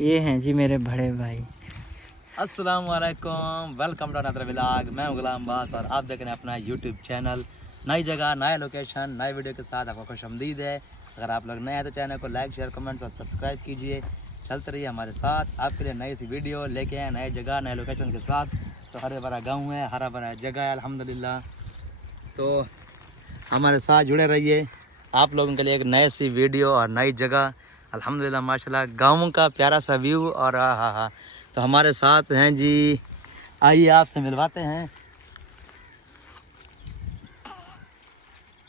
ये हैं जी मेरे बड़े भाई। अस्सलाम वालेकुम, वेलकम टू अनदर व्लॉग। मैं हूं गुलाम बास और आप देख रहे हैं अपना यूट्यूब चैनल। नई जगह, नया लोकेशन, नए वीडियो के साथ आपको खुशआमदीद है। अगर आप लोग नए हैं तो चैनल को लाइक, शेयर, कमेंट और सब्सक्राइब कीजिए। चलते रहिए हमारे साथ, आपके लिए नई सी वीडियो लेके आए, नए जगह, नए लोकेशन के साथ। तो हरा भरा गाँव है, हरा भरा जगह है अल्हम्दुलिल्लाह। तो हमारे साथ जुड़े रहिए, आप लोगों के लिए एक नई सी वीडियो और नई जगह अल्हम्दुलिल्लाह माशाल्लाह, गाँव का प्यारा सा व्यू। और हाँ, तो हमारे साथ हैं जी, आइए आपसे मिलवाते हैं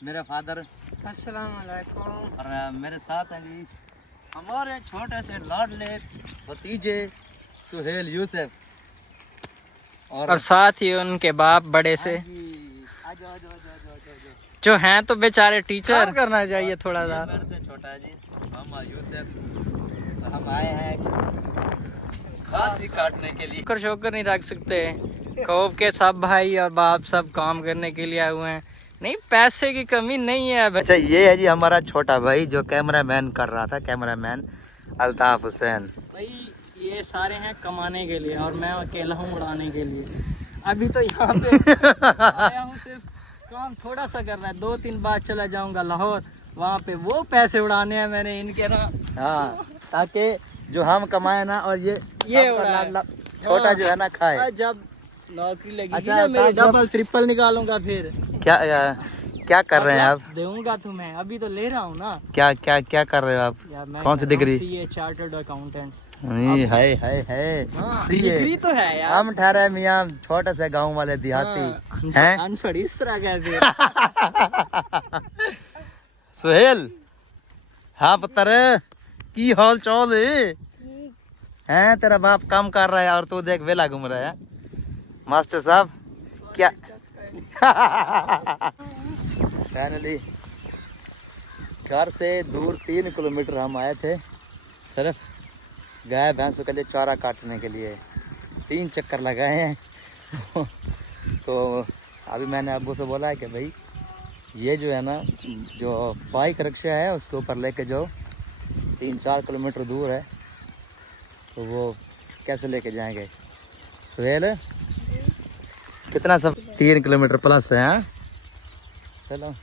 मेरे फादर। अस्सलाम वालेकुम। और मेरे साथ हैं जी हमारे छोटे से लाडले भतीजे सुहेल यूसुफ और साथ ही उनके बाप बड़े से जो हैं तो बेचारे टीचर करना चाहिए थोड़ा सा। मेरे से छोटा है जी मोहम्मद यूसुफ। तो हम आए हैं घास ही काटने के लिए। शोकर नहीं रख सकते, खूब के सब भाई और बाप सब काम करने के लिए आए हुए हैं। नहीं, पैसे की कमी नहीं है। अच्छा, ये है जी हमारा छोटा भाई जो कैमरामैन कर रहा था, कैमरामैन अल्ताफ हुसैन। भाई ये सारे हैं कमाने के लिए और मैं अकेला हूँ उड़ाने के लिए। अभी तो यहाँ पे आया हूँ, सिर्फ काम थोड़ा सा करना है। 2-3 बार चला जाऊंगा लाहौर, वहाँ पे वो पैसे उड़ाने हैं मैंने इनके ना। हाँ, ताकि जो हम कमाए ना और ये उड़ाए। छोटा जो है ना खाए। जब नौकरी लगेगी अच्छा, ना मेरी, साहब, डबल ट्रिपल निकालूंगा फिर। क्या कर रहे हैं आप? दूंगा तुम्हें, अभी तो ले रहा हूँ ना। क्या कर रहे हो आप? यार मैं कौन सी डिग्री? CA chartered accountant. नहीं, है डिग्री तो है यार। हम ठहरे मियाँ छोटे से गांव वाले देहाती हैं। अनपढ़ इस तरह कैसे? सुहेल, हाँ पुत्र, की हाल चाल है? तेरा बाप काम कर रहा है और तू देख वेला घूम रहा है। मास्टर साहब क्या फाइनली घर से दूर 3 किलोमीटर हम आए थे सिर्फ गाय भैंसों के लिए चारा काटने के लिए। 3 चक्कर लगाए हैं। तो अभी मैंने अब्बू से बोला है कि भाई ये जो है ना, जो बाइक रिक्शा है उसके ऊपर लेके जाओ, 3-4 किलोमीटर दूर है, तो वो कैसे लेके जाएंगे? सुहेल कितना सब 3 किलोमीटर प्लस है। हाँ चलो।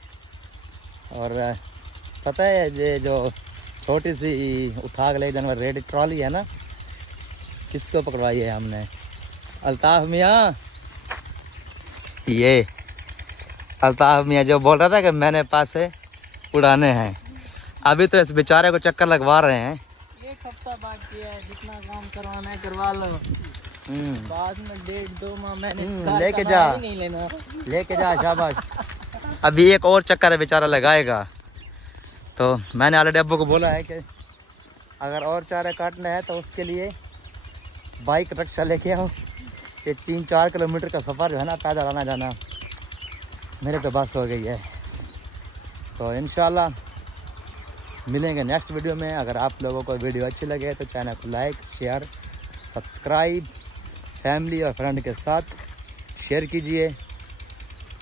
और पता है ये जो छोटी सी उठा के ले जाने वाली रेड ट्रॉली है ना, किसको पकड़वाई है हमने? अल्ताफ मियाँ। ये अल्ताफ मियाँ जो बोल रहा था कि मैंने पास से उड़ाने हैं, अभी तो इस बेचारे को चक्कर लगवा रहे हैं। 1 हफ्ता बाकी है, जितना काम करवाना है करवा लो। बाद में 1.5-2 माह मैंने लेके जा, नहीं लेना। लेके जा, शाबाश। अभी एक और चक्कर है बेचारा लगाएगा। तो मैंने ऑलरेडी अब्बू को बोला है कि अगर और चारा काटना है तो उसके लिए बाइक रिक्शा लेके आओ। ये 3-4 किलोमीटर का सफ़र जो है ना, पैदल आना जाना मेरे तो बस हो गई है। तो इंशाल्लाह मिलेंगे नेक्स्ट वीडियो में। अगर आप लोगों को वीडियो अच्छी लगे तो चैनल को लाइक, शेयर, सब्सक्राइब, फैमिली और फ्रेंड के साथ शेयर कीजिए।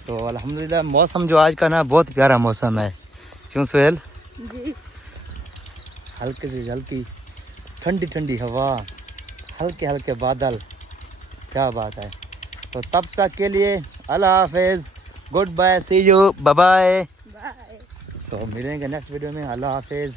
तो अल्हम्दुलिल्लाह मौसम जो आज का ना बहुत प्यारा मौसम है। क्यों सुहेल? जी। हल्की से हल्की ठंडी ठंडी हवा, हल्के हल्के बादल, क्या बात है। तो तब तक के लिए अल्लाह हाफिज़, good bye, see you, bye bye. So मिलेंगे नेक्स्ट वीडियो में। अल्लाह हाफिज़।